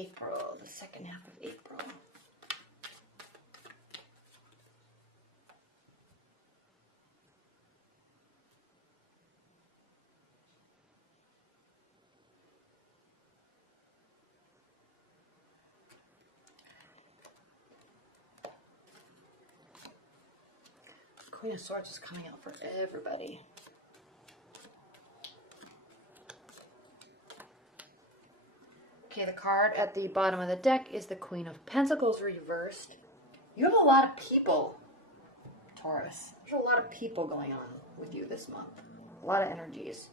April, the second half of April. Queen of Swords is coming out for everybody. Okay, the card at the bottom of the deck is the Queen of Pentacles reversed. You have a lot of people, Taurus. There's a lot of people going on with you this month. A lot of energies.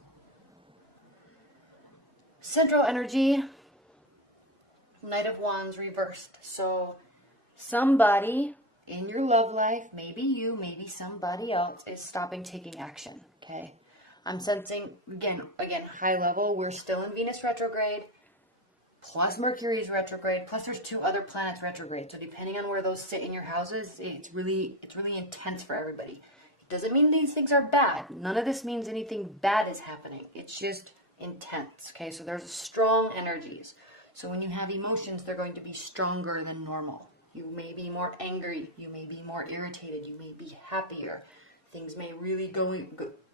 Central energy, Knight of Wands reversed. So somebody in your love life, maybe you, maybe somebody else, is stopping taking action, okay? I'm sensing, again, high level, we're still in Venus retrograde, plus Mercury is retrograde, plus there's 2 other planets retrograde. So depending on where those sit in your houses, it's really intense for everybody. It doesn't mean these things are bad. None of this means anything bad is happening. It's just intense, okay? So there's strong energies. So when you have emotions, they're going to be stronger than normal. You may be more angry. You may be more irritated. You may be happier. Things may really go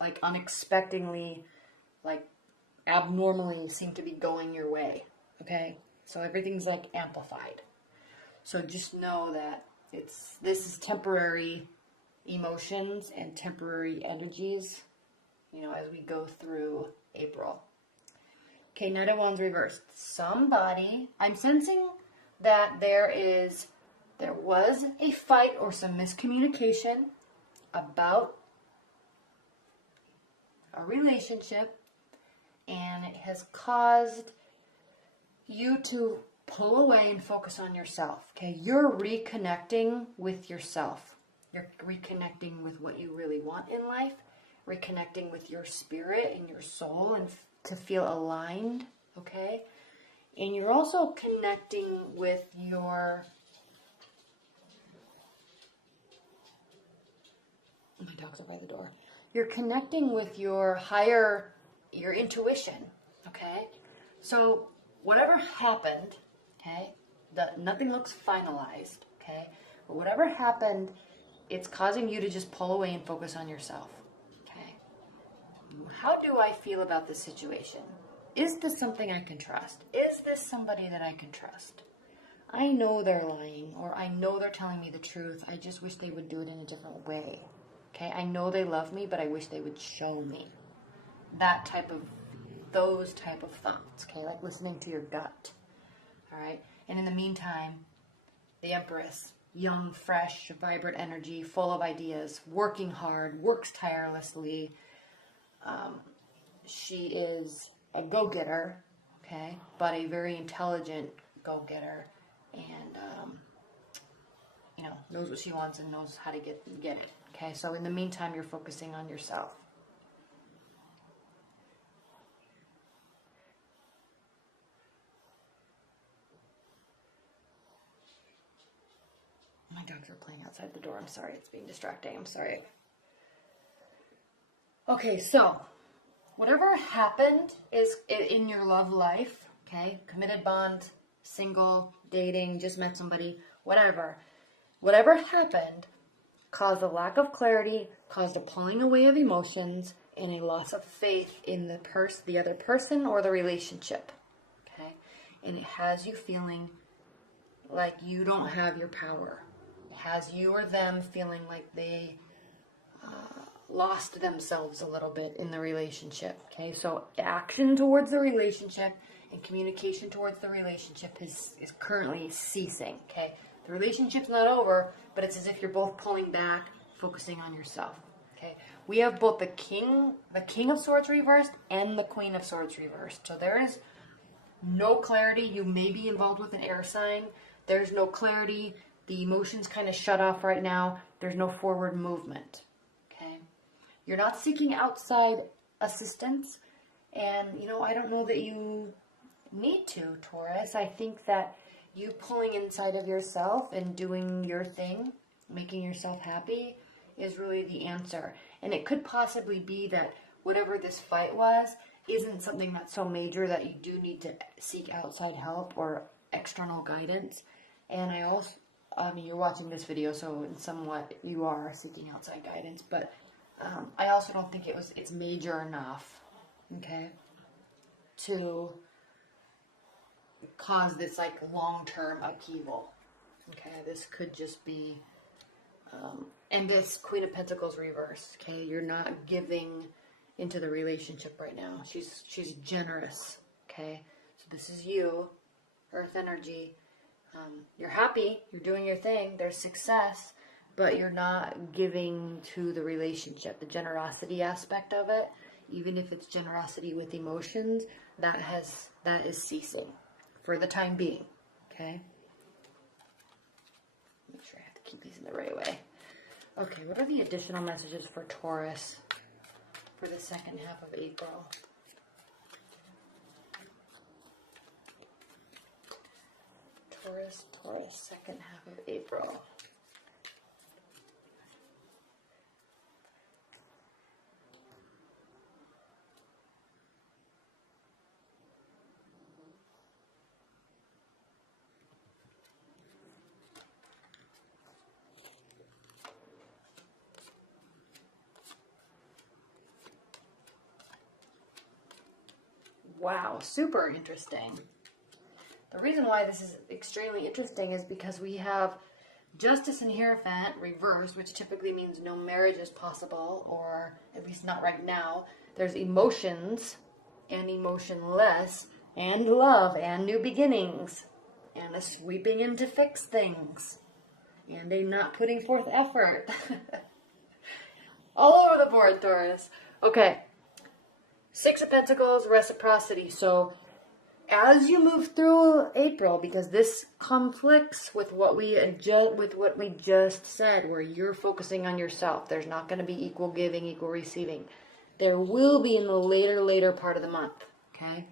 like unexpectedly, like abnormally seem to be going your way. Okay? So everything's like amplified. So just know that this is temporary emotions and temporary energies, you know, as we go through April. Okay, Knight of Wands reversed. Somebody, I'm sensing that there was a fight or some miscommunication about a relationship, and it has caused you to pull away and focus on yourself. Okay, you're reconnecting with yourself. You're reconnecting with what you really want in life, reconnecting with your spirit and your soul, and to feel aligned, okay? And you're also connecting with your... My dogs are by the door. You're connecting with your your intuition, okay? So whatever happened, okay, nothing looks finalized, okay? But whatever happened, it's causing you to just pull away and focus on yourself, okay? How do I feel about this situation? Is this something I can trust? Is this somebody that I can trust? I know they're lying, or I know they're telling me the truth. I just wish they would do it in a different way. Okay, I know they love me, but I wish they would show me. Those type of thoughts, okay, like listening to your gut, all right? And in the meantime, the Empress, young, fresh, vibrant energy, full of ideas, working hard, works tirelessly. She is a go-getter, okay, but a very intelligent go-getter, and, you know, knows what she wants and knows how to get it. Okay, so in the meantime, you're focusing on yourself. My dogs are playing outside the door. I'm sorry, it's being distracting. I'm sorry. Okay, so whatever happened is in your love life, okay? Committed bond, single, dating, just met somebody, whatever. Whatever happened caused a lack of clarity, caused a pulling away of emotions, and a loss of faith in the other person or the relationship, okay? And it has you feeling like you don't have your power. It has you or them feeling like they lost themselves a little bit in the relationship, okay? So action towards the relationship and communication towards the relationship is currently ceasing, okay? The relationship's not over, but it's as if you're both pulling back, focusing on yourself, okay? We have both the King of Swords reversed and the Queen of Swords reversed. So there is no clarity. You may be involved with an air sign. There's no clarity. The emotions kind of shut off right now. There's no forward movement, okay? You're not seeking outside assistance. And, you know, I don't know that you need to, Taurus. I think that you pulling inside of yourself and doing your thing, making yourself happy, is really the answer. And it could possibly be that whatever this fight was isn't something that's so major that you do need to seek outside help or external guidance. And I also, I mean, you're watching this video, so in somewhat you are seeking outside guidance, but I also don't think it's major enough, okay, to cause this like long-term upheaval. Okay, this could just be, and this Queen of Pentacles reversed. Okay, you're not giving into the relationship right now. She's generous. Okay, so this is you, Earth energy. You're happy. You're doing your thing. There's success, but you're not giving to the relationship. The generosity aspect of it, even if it's generosity with emotions, that is ceasing for the time being. Okay. Make sure I have to keep these in the right way. Okay, what are the additional messages for Taurus for the second half of April? Taurus, second half of April. Wow, super interesting. The reason why this is extremely interesting is because we have Justice and Hierophant reversed, which typically means no marriage is possible, or at least not right now. There's emotions and emotionless and love and new beginnings and a sweeping in to fix things and a not putting forth effort. All over the board, Taurus. Okay. Six of Pentacles, reciprocity. So as you move through April, because this conflicts with what we just said, where you're focusing on yourself, there's not going to be equal giving, equal receiving. There will be in the later part of the month, okay?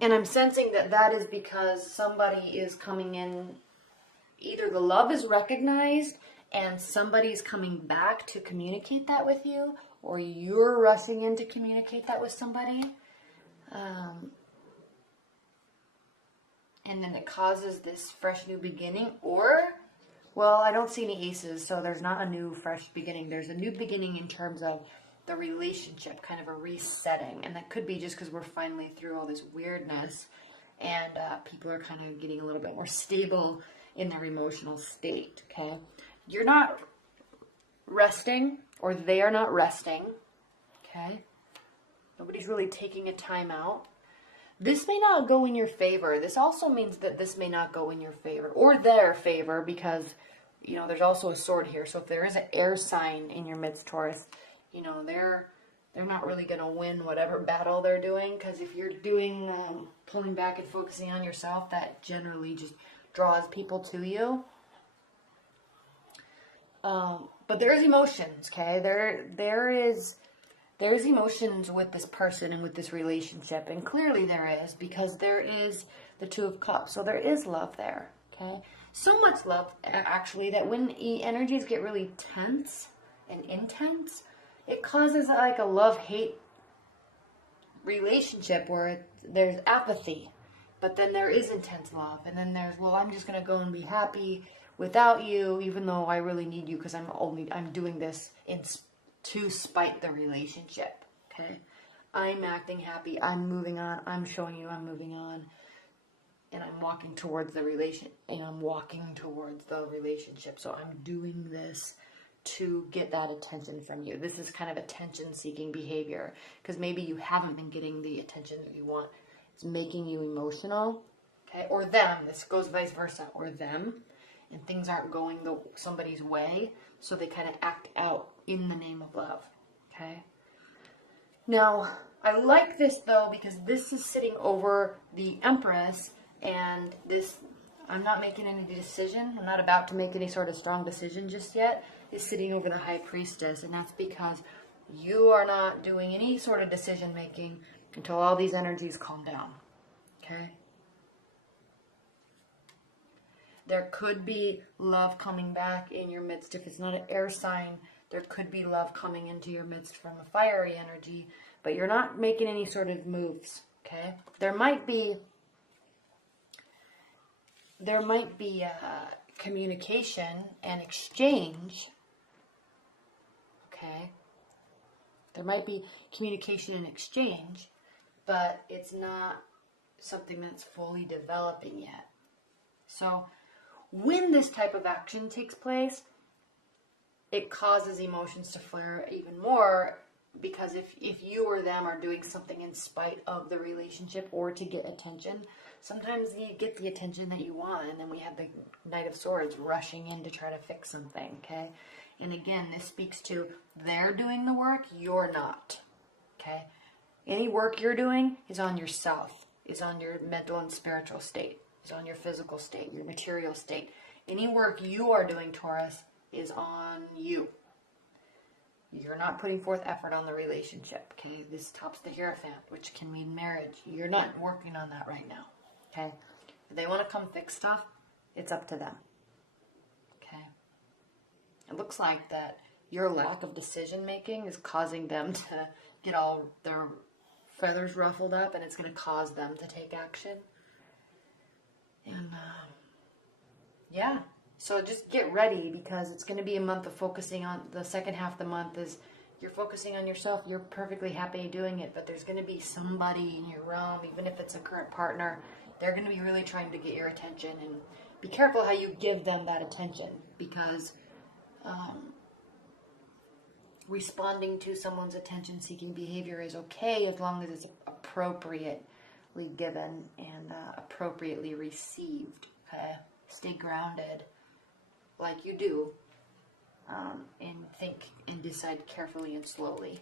And I'm sensing that is because somebody is coming in, either the love is recognized and somebody's coming back to communicate that with you, or you're rushing in to communicate that with somebody. And then it causes this fresh new beginning, or, well, I don't see any aces, so there's not a new fresh beginning. There's a new beginning in terms of the relationship, kind of a resetting. And that could be just because we're finally through all this weirdness and people are kind of getting a little bit more stable in their emotional state, okay? You're not resting, or they are not resting, okay? Nobody's really taking a time out. This may not go in your favor. This also means that this may not go in your favor or their favor, because, you know, there's also a sword here. So if there is an air sign in your midst, Taurus, you know, they're not really going to win whatever battle they're doing, because if you're doing pulling back and focusing on yourself, that generally just draws people to you. But there's emotions, okay? There's emotions with this person and with this relationship, and clearly there is, because there is the Two of Cups, so there is love there, okay? So much love, actually, that when energies get really tense and intense, it causes like a love-hate relationship where there's apathy, but then there is intense love, and then there's, well, I'm just going to go and be happy without you, even though I really need you, because I'm doing this to spite the relationship, okay? I'm acting happy, I'm moving on, I'm showing you I'm moving on, and I'm walking towards the relationship, so I'm doing this to get that attention from you. This is kind of attention-seeking behavior, because maybe you haven't been getting the attention that you want. It's making you emotional, okay? Or them, this goes vice versa, or them, and things aren't going somebody's way, so they kind of act out in the name of love, okay? Now, I like this, though, because this is sitting over the Empress, and this, I'm not making any decision. I'm not about to make any sort of strong decision just yet. Is sitting over the High Priestess, and that's because you are not doing any sort of decision-making until all these energies calm down, okay? There could be love coming back in your midst. If it's not an air sign, there could be love coming into your midst from a fiery energy, but you're not making any sort of moves, okay? There might be there might be communication and exchange. Okay. There might be communication and exchange, but it's not something that's fully developing yet. So when this type of action takes place, it causes emotions to flare even more, because if you or them are doing something in spite of the relationship or to get attention, sometimes you get the attention that you want, and then we have the Knight of Swords rushing in to try to fix something, okay? And again, this speaks to they're doing the work, you're not, okay? Any work you're doing is on yourself, is on your mental and spiritual state, is on your physical state, your material state. Any work you are doing, Taurus, is on you. You're not putting forth effort on the relationship, okay? This tops the Hierophant, which can mean marriage. You're not working on that right now, okay? If they want to come fix stuff, it's up to them, okay? It looks like that your lack of decision-making is causing them to get all their feathers ruffled up, and it's going to cause them to take action. And, yeah. So just get ready, because it's going to be a month of focusing on, the second half of the month is you're focusing on yourself. You're perfectly happy doing it, but there's going to be somebody in your realm, even if it's a current partner, they're going to be really trying to get your attention. And be careful how you give them that attention, because responding to someone's attention-seeking behavior is okay as long as it's appropriately given and appropriately received. Okay? Stay grounded, like you do, and think and decide carefully and slowly.